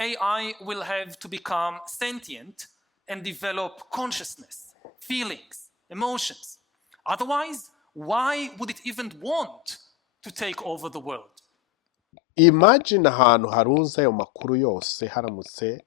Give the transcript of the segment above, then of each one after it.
AI will have to become sentient and develop consciousness, feelings, emotions. Otherwise, why would it even want to take over the world? Imagine ahantu harunze ayo makuru yose haramutse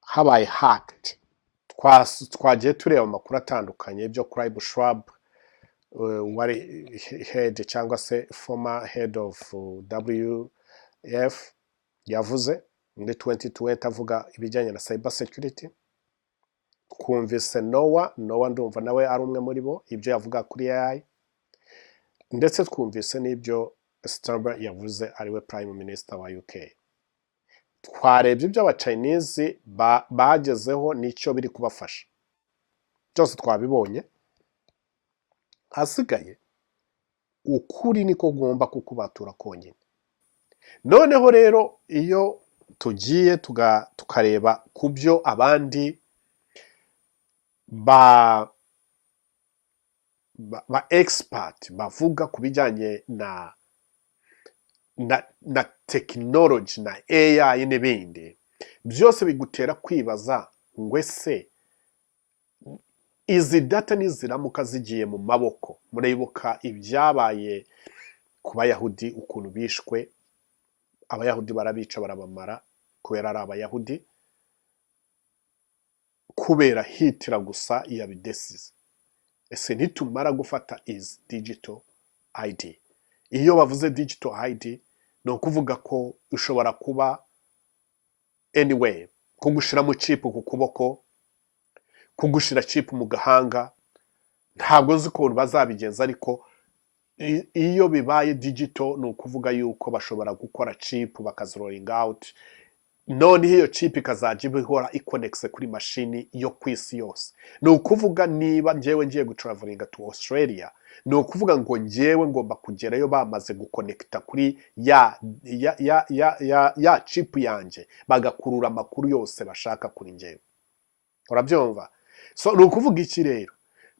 habaye hacked. Twagiye tureba amakuru atandukanye byo Clive Schwab wari head cyangwa se former head of WF yavuze muri 2020 avuga ibijyanye na cyber security. Twumvise Noah ndumva nawe ari umwe muri bo ibyo yavuga kuri AI, ndetse twumvise n'ibyo Starmer yavuze ariwe Prime Minister wa UK. Twarebye ibyo aba Chinese bagezeho n'icyo biri kubafasha, byose twabibonye. Hasigaye ukuri niko gomba kukubatura konyine. Noneho rero iyo tugiye tukareba ku byo abandi ba expert bavuga ku bijyanye na technology na AI n'ibindi, byose bigutera kwibaza ngo ese izi data niziramuka zigiye mu maboko. Muribuka ibyabaye ku Bayahudi ukuntu bishwe, Abayahudi barabica barabamara kubera ari Abayahudi, kubera hitira gusa yabidesize. Ese nitumara gufata is digital ID, iyo bavuze digital ID no kuvuga ko ushobora kuba anyway, kugushira mu chip ku kuboko, kugushira chip mu gahanga, ntabwo nzi ko bazabigenza, ariko iyo bibaye digital no kuvuga yuko bashobora gukora chip bakazrolling out, none iyo chip ikazajya bihora iconnects kuri machine yo kwisi yose. No kuvuga niba njewe ngiye gutravelinga to Australia, no kuvuga ngo njewe ngomba kugerayo bamaze guconnecta kuri ya chip yanje, bagakurura amakuru yose bashaka kuri njewe. Urabyumva? So no kuvuga iki rero,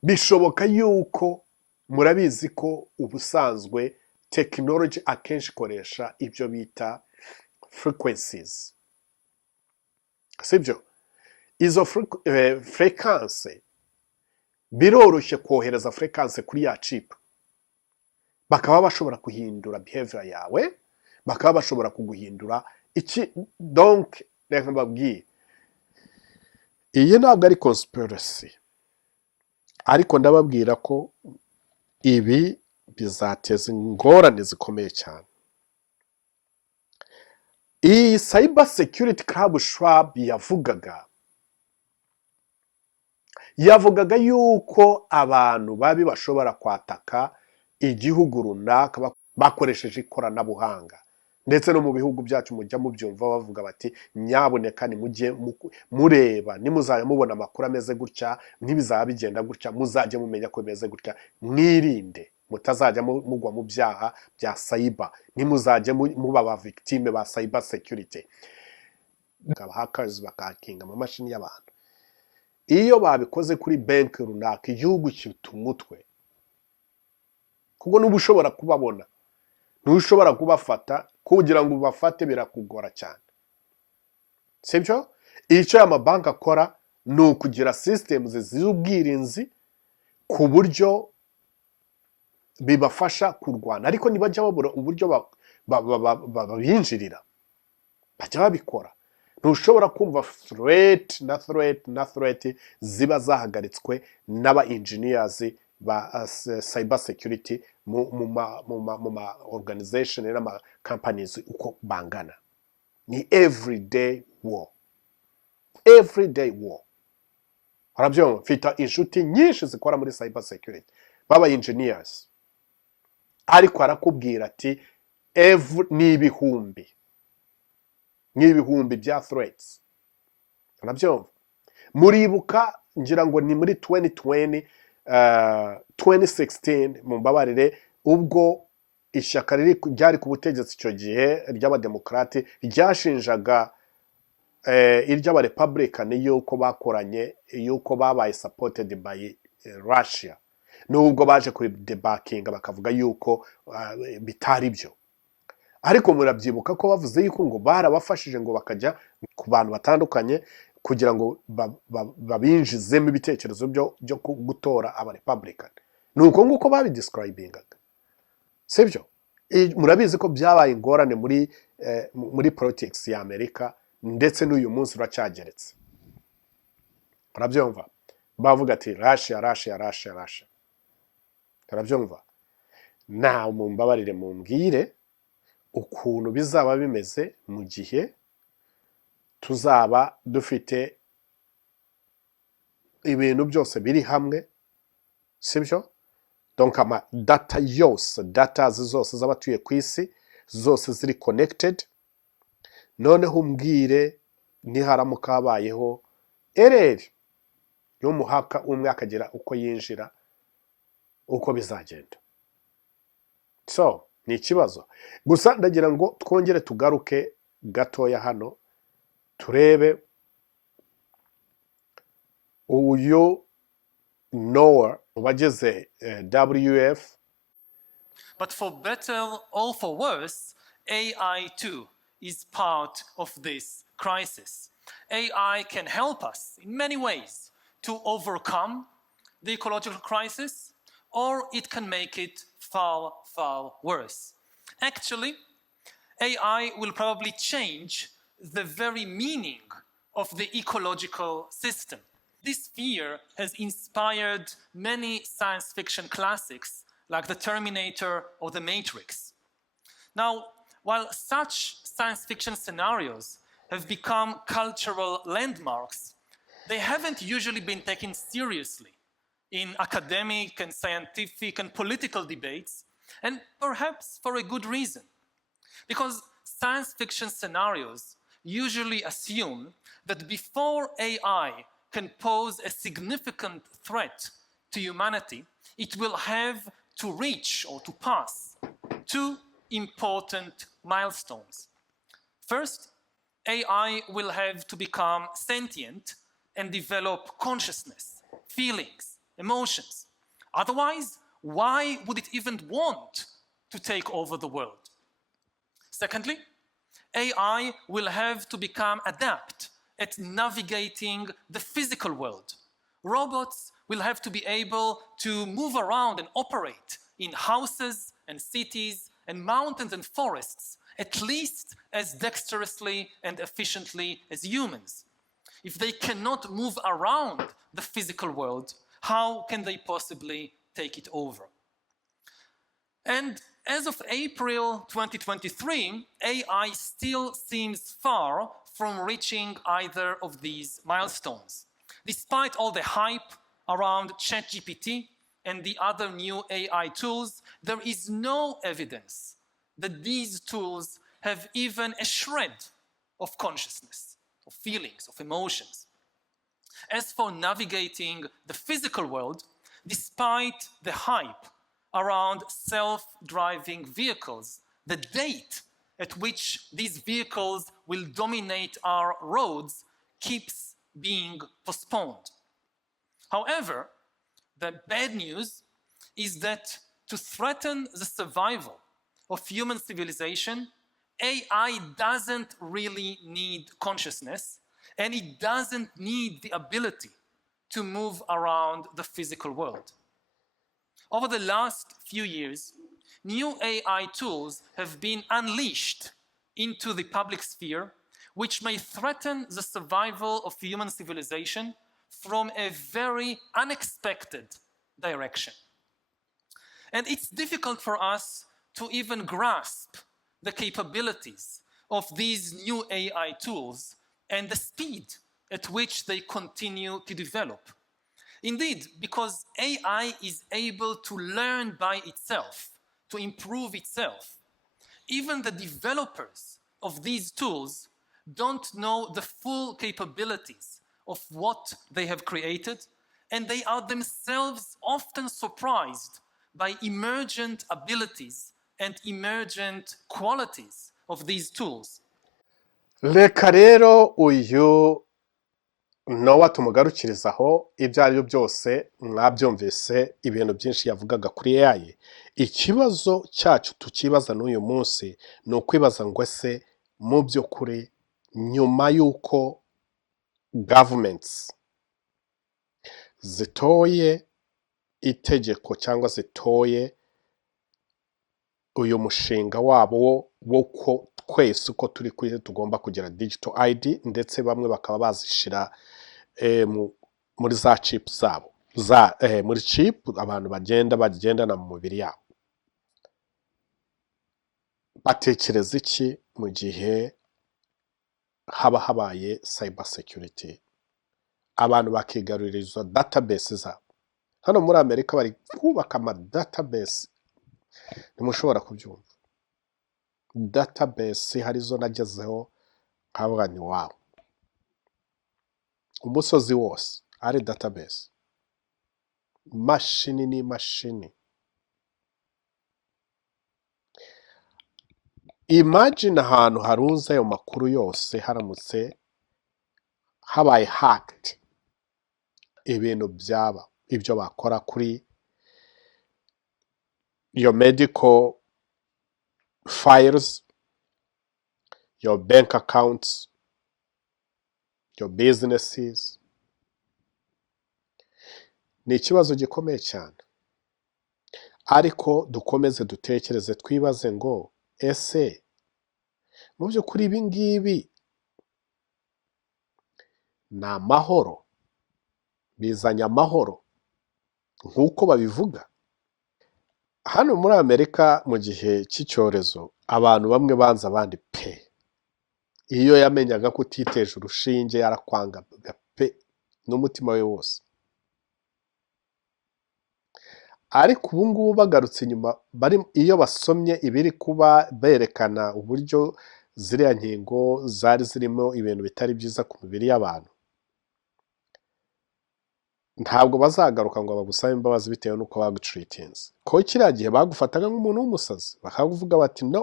bishoboka yuko murabizi ko ubusanzwe technology akenshi koresha ibyo bita frequencies. Sibyo? Izo frequency biroroshye kohereza frequency kuri ya chip, bakaba bashobora kuhindura behavior yawe, bakaba bashobora kuguhindura iki. Donc reka mbabwiye, iyi ntabwo ari conspiracy, ariko ndababwira ko ibi bizateza ingorane zikomeye cyane. Iyi cyber security Club Schwab yavugaga yuko abantu babi bashobora kwataka igihugu runaka bakoresheje ikoranabuhanga, ndetse no mu bihugu byacu mujya mubyumva bavuga bati nyaboneka ni mujye mureba, nimuzajya mubona amakuru ameze gutya, ntibizaba bigenda gutya, muzajye mumenya ko bimeze gutya, mwirinde mutazajya mugwa mu byaha bya cyber, nimuzajye muba ba victime ba cyber security. Hackers bakakinga mu mashini y'abantu. Iyo babikoze kuri bank runaka, igihugu kitumutwe, kuko nubu ushobora kubabona, ntushobora kubafata, kugira ngo ubafate birakugora cyane. Sibyo? Icyo amabanki akora ni ukugira systems z'ubwirinzi ku buryo bibafasha kurwana, ariko nibajya babura uburyo babinjirira, bajya babikora. Ntushobora kumva threat ziba zahagaritswe n'aba engineers ba cyber security mu organization n'ama companies uko bangana. Ni everyday war. Arabyumva, mfite inshuti nyinshi zikora muri cyber security baba engineers, ariko arakubwira ati ni ibihumbi bya threats. Arabyumva. Muribuka ngira ngo ni muri 2016 mumbabarire, ubwo ishyaka ryari ku butegetsi icyo gihe ry'abademokrate ryashinjaga iry'abarepublican yuko bakoranye, yuko babaye supported by Russia, nubwo baje kuri debunking bakavuga yuko bitari byo. ariko murabyibuka ko bavuze yuko ngo barabafashije ngo bakajya ku bantu batandukanye kugira ngo babinjizemo ibitekerezo byo gutora aba Republican. Ni uko nguko babidescribingaga, sibyo? Murabizi ko byabaye ingorane muri politics ya Amerika, ndetse n'uyu munsi uracyageretse. Murabyumva bavuga ati Russia. Murabyumva? Na mumbabarire mumbwire ukuntu bizaba bimeze mu gihe tuzaba dufite ibintu byose biri hamwe, sibyo? Donc ama data yose, data zose z'abatuye ku isi zose ziri connected. Noneho umbwire niharamuka habayeho ereri y'umuhaka umwe akagira uko yinjira, uko bizagenda. So ni ikibazo. Gusa ndagira ngo twongere tugaruke gatoya hano turebe uyu Noah wageze WF. But for better or for worse, AI too is part of this crisis. AI can help us in many ways to overcome the ecological crisis, or it can make it far, far worse. Actually, AI will probably change the very meaning of the ecological system. This fear has inspired many science fiction classics like The Terminator or The Matrix. Now, while such science fiction scenarios have become cultural landmarks, they haven't usually been taken seriously in academic and scientific and political debates, and perhaps for a good reason. Because science fiction scenarios usually assume that before AI can pose a significant threat to humanity, it will have to reach or to pass two important milestones. First, AI will have to become sentient and develop consciousness, feelings, emotions. Otherwise, why would it even want to take over the world? Secondly, AI will have to become adept at navigating the physical world. Robots will have to be able to move around and operate in houses and cities and mountains and forests at least as dexterously and efficiently as humans. If they cannot move around the physical world, how can they possibly take it over? And as of April 2023, AI still seems far from reaching either of these milestones. Despite all the hype around ChatGPT and the other new AI tools, there is no evidence that these tools have even a shred of consciousness, of feelings, of emotions. As for navigating the physical world, despite the hype around self-driving vehicles, the date at which these vehicles will dominate our roads keeps being postponed. However, the bad news is that to threaten the survival of human civilization, AI doesn't really need consciousness, and it doesn't need the ability to move around the physical world. Over the last few years, new AI tools have been unleashed into the public sphere, which may threaten the survival of human civilization from a very unexpected direction. And it's difficult for us to even grasp the capabilities of these new AI tools and the speed at which they continue to develop. Indeed, because AI is able to learn by itself, to improve itself, even the developers of these tools don't know the full capabilities of what they have created, and they are themselves often surprised by emergent abilities and emergent qualities of these tools. Reka rero uyu nowa tumugarukirizaho ibyo ari byo byose mwabyumvise ibintu byinshi yavugaga kuri AI. Ikibazo cyacu tukibaza n'uyu munsi ni ukwibaza ngo ese mu by'ukuri nyuma y'uko governments zitoye itegeko cyangwa zitoye uyu mushinga wabo wo ko twese uko turi ku isi tugomba kugira digital ID, ndetse bamwe bakaba bazishyira muri za chip zabo muri chip abantu bagendana mu mubiri yabo. Batekereza iki mu gihe haba habaye cyber security, abantu bakigarurira izo database zabo? Hano muri Amerika bari kubaka ama database, ntimushobora kubyumva. Database hari zo nagezeho nkavuga ni wow, umusozi wose ari database, mashini n'imashini. Imagine ahantu harunze ayo makuru yose haramutse habaye hacked, ibintu byaba ibyo bakora kuri your medical files, your bank accounts, your businesses. Ni ikibazo gikomeye cyane, ariko dukomeze dutekereze twibaze ngo ese mu by'ukuri ibi ngibi ni amahoro, bizanye amahoro nk'uko babivuga? Hano muri Amerika mu gihe cy'icyorezo abantu bamwe banze abandi pe, iyo yamenyaga ko utiteje urushinge yarakwangaga pe n'umutima we wose. Ariko ubu ngubu bagarutse inyuma, iyo basomye ibiri kuba berekana uburyo ziriya nkingo zari zirimo ibintu bitari byiza ku mibiri y'abantu, ntabwo bazagaruka ngo bagusabe imbabazi bitewe n'uko bagutreatinze. Ko kiriya gihe bagufataga nk'umuntu w'umusazi, bakavuga bati no,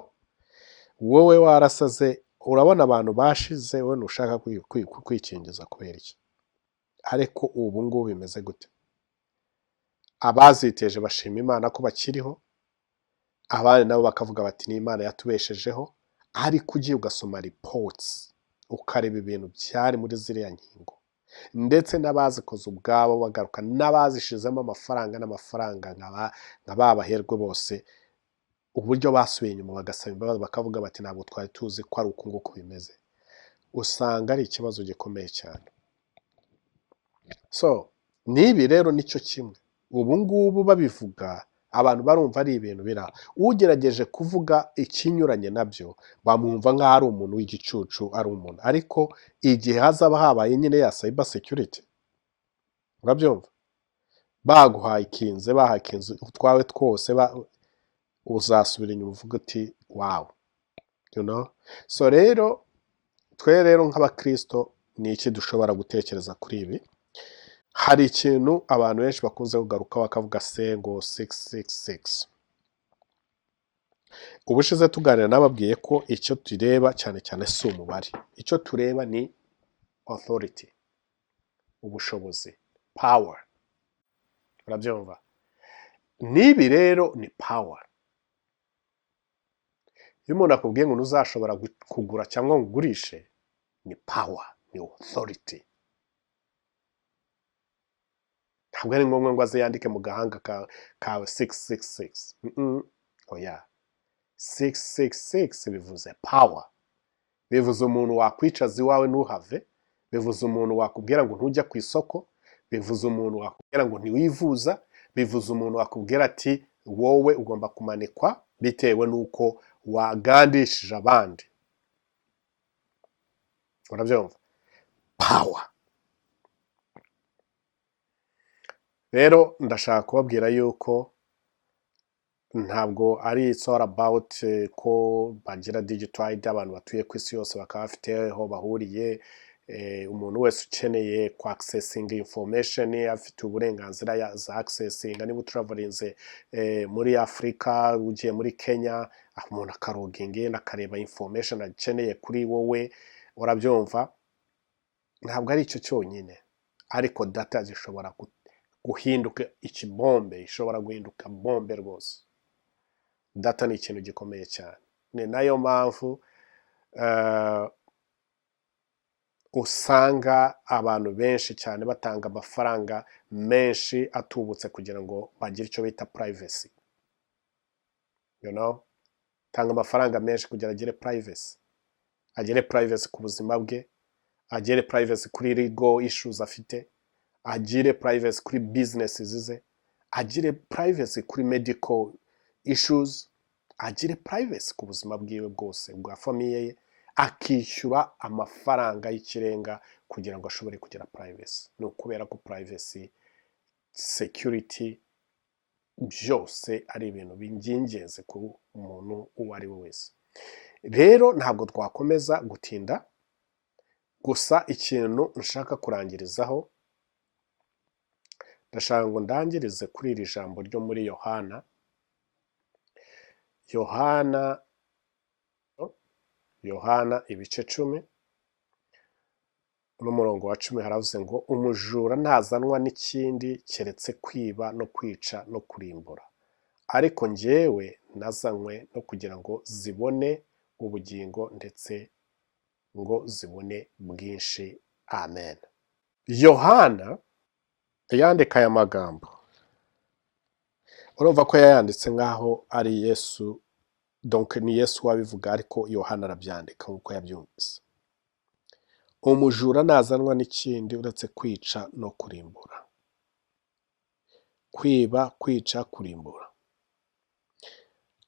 wowe warasaze, urabona abantu bashize, wowe ntushaka kwikingiza kubera iki? Ariko ubu ngubu bimeze gute? Abaziteje bashima Imana ko bakiriho, abandi nabo bakavuga bati ni Imana yatubeshejeho. Ariko ugiye ugasoma reports ukareba ibintu byari muri ziriya nkingo, ndetse n'abazikoze ubwabo bagaruka, n'abazishizemo amafaranga n'amafaranga nka babaherwe bose, uburyo basubiye inyuma bagasaba imbabazi bakavuga bati ntabwo twari tuzi ko ari uku nguku bimeze. Usanga ari ikibazo gikomeye cyane. So nibi rero nicyo kimwe, ubu ngubu babivuga abantu barumva ari ibintu bira, ugerageje kuvuga ikinyuranye nabyo bamwumva nk'aho ari umuntu w'igicucu, ari umuntu. Ariko igihe hazaba habaye nyine ya cyber security, urabyumva, baguhaye ikinze, bahakinze utwawe twose, uzasubira inyuma uvuga uti wow, you know. So rero twe rero nk'abakristo ni iki dushobora gutekereza kuri ibi? Hari ikintu abantu benshi bakunze kugaruka bakavuga se ngo 666. Ubushize tuganira nababwiye ko icyo tureba cyane cyane si umubare, icyo tureba ni authority, ubushobozi, power. Urabyumva? Nibi rero ni power. Iyo umuntu akubwiye ngo ntuzashobora kugura cyangwa ngo ugurishe, ni power, ni authority. Ntabwo ari ngombwa ngo aze yandike mu gahanga kawe 666. Oya, 666 bivuze power, bivuze umuntu wakwicaza iwawe ntuhave, bivuze umuntu wakubwira ngo ntujya ku isoko, bivuze umuntu wakubwira ngo ntiwivuza, bivuze umuntu wakubwira ati wowe ugomba kumanikwa bitewe n'uko wagandishije abandi. Urabyumva? Power. Rero ndashaka kubabwira yuko ntabwo ari it's all about ko bagira digital ID, abantu batuye ku isi yose bakaba bafite aho bahuriye. Umuntu wese ukeneye ku accessing information afite uburenganzira za accessing. Niba travelinze muri Afrika, ugiye muri Kenya, umuntu akaroginga akareba information akeneye kuri wowe, urabyumva. ntabwo ari icyo cyonyine, ariko data zishobora guhinduka ikibombe, ishobora guhinduka bombe rwose. Data ni ikintu gikomeye cyane. Ni nayo mpamvu usanga abantu benshi cyane batanga amafaranga menshi atubutse kugira ngo bagire icyo bita privacy. Tanga amafaranga menshi kugira agire privacy. Agire privacy ku buzima bwe, agire privacy kuri legal issues afite, agire privacy kuri business ze, agire privacy kuri medical issues, agire privacy ku buzima bwiwe bwose bwa famiye ye, akishyura amafaranga y'ikirenga kugira ngo ashobore kugira privacy. Ni ukubera ko privacy, security, byose ari ibintu by'ingenzi ku muntu uwo ari we wese. Rero ntabwo twakomeza gutinda, gusa ikintu nshaka kurangirizaho, ndashaka ngo ndangirize kuri iri jambo ryo muri Yohana ibice 10 n'umurongo wa 10 haravuze ngo umujura ntazanwa n'ikindi keretse kwiba no kwica no kurimbura, ariko njyewe nazanywe no kugira ngo zibone ubugingo ndetse ngo zibone bwinshi. Amen. Yohana yandika aya magambo, urumva ko yayanditse nk'aho ari Yesu, donc ni Yesu wabivuga, ariko Yohana arabyandika nk'uko yabyumvise. Umujura ntazanwa n'ikindi uretse kwica no kurimbura, kwiba, kwica, kurimbura.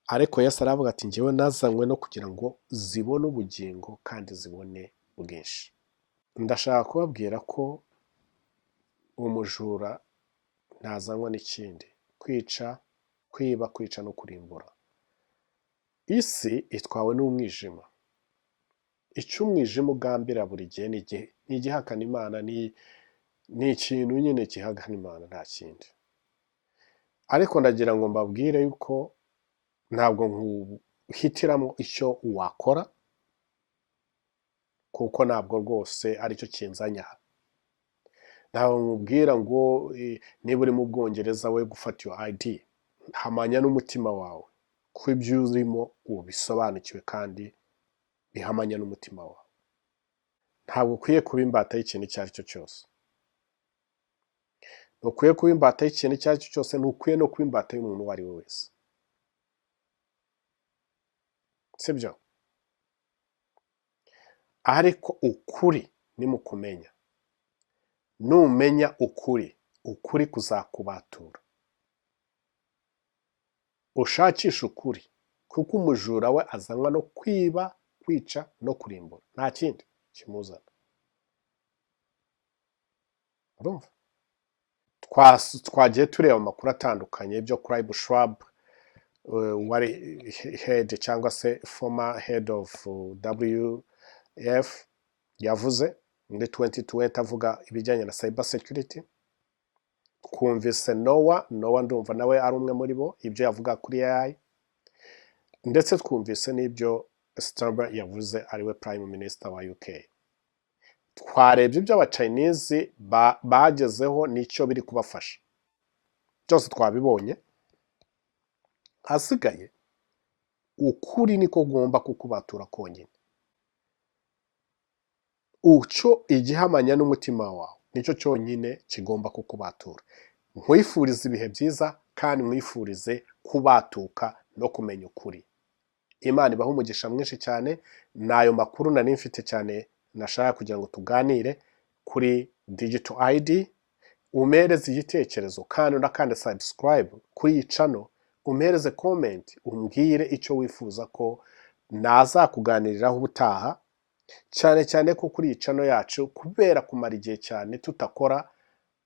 Ariko Yesu aravuga ati njyewe nazanywe no kugira ngo zibone ubugingo kandi zibone bwinshi. Ndashaka kubabwira ko umujura ntazanwa n'ikindi, kwica, kwiba, kwica no kurimbura. Isi itwawe n'umwijima. Icyo umwijima ugambira buri gihe ni igihakana Imana, ni ikintu nyine gihakana Imana, nta kindi. Ariko ndagira ngo mbabwire yuko ntabwo nkuhitiramo icyo wakora, kuko ntabwo rwose aricyo kinzanya. Ntabwo nkubwira ngo niba uri mu Bwongereza we gufata iyo ID, hamanya n'umutima wawe ko ibyo urimo ubisobanukiwe kandi bihamanya n'umutima wawe. Ntabwo ukwiye kuba imbata y'ikintu icyo ari cyo cyose. Ntukwiye kuba imbata y'ikintu icyo ari cyo cyose, ntukwiye no kuba imbata y'umuntu uwo ari we wese. Sibyo? Ariko ukuri nimukumenya, numenya ukuri kuzakubatura. Ushakisha ukuri, kuko umujura we azanwa no kwiba, kwica no kurimbura, nta kindi kimuzana. Urumva? Twagiye tureba amakuru atandukanye byo Clive Schwab, wari head cyangwa se former head of WF, yavuze muri 2020 avuga ibijyanye na cyber security. Twumvise Noah ndumva nawe ari umwe muri bo, ibyo yavuga kuri AI, ndetse twumvise n'ibyo Starmer yavuze ariwe Prime Minister wa UK. Twarebye ibyo aba-Chinese bagezeho n'icyo biri kubafasha, byose twabibonye. Hasigaye ukuri niko ugomba kukubatura konyine. Ucyo igihamanya n'umutima wawe nicyo cyonyine kigomba kukubatura. Nkwifurize ibihe byiza kandi nkwifurize kubatuka no kumenya ukuri. Imana ibaha umugisha mwinshi cyane. Nayo makuru nari mfite cyane nashaka kugira ngo tuganire kuri Digital ID. Umereze igitekerezo kandi unakande subscribe kuri iyi channel, umereze comment, umbwire icyo wifuza ko nazakuganiriraho ubutaha, cyane cyane ko kuri iyi channel yacu kubera kumara igihe cyane tutakora,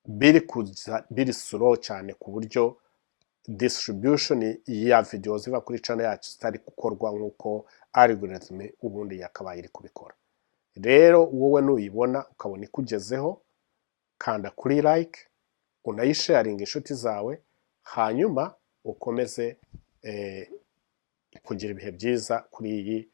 biri slow cyane ku buryo distribution ya video ziva kuri channel yacu zitari gukorwa nk'uko algorithm ubundi yakabaye iri kubikora. Rero wowe nuyibona ukabona ikugezeho, kanda kuri like, unayisharinga inshuti zawe, hanyuma ukomeze kugira ibihe byiza kuri iyi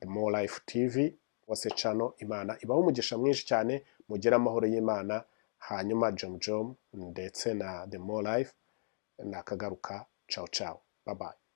The More Life TV. wase channel. Imana ibaho umugisha mwinshi cyane, mugire amahoro y'Imana. Hanyuma Jom ndetse na The More Life nakagaruka. Ciao ciao, bye bye.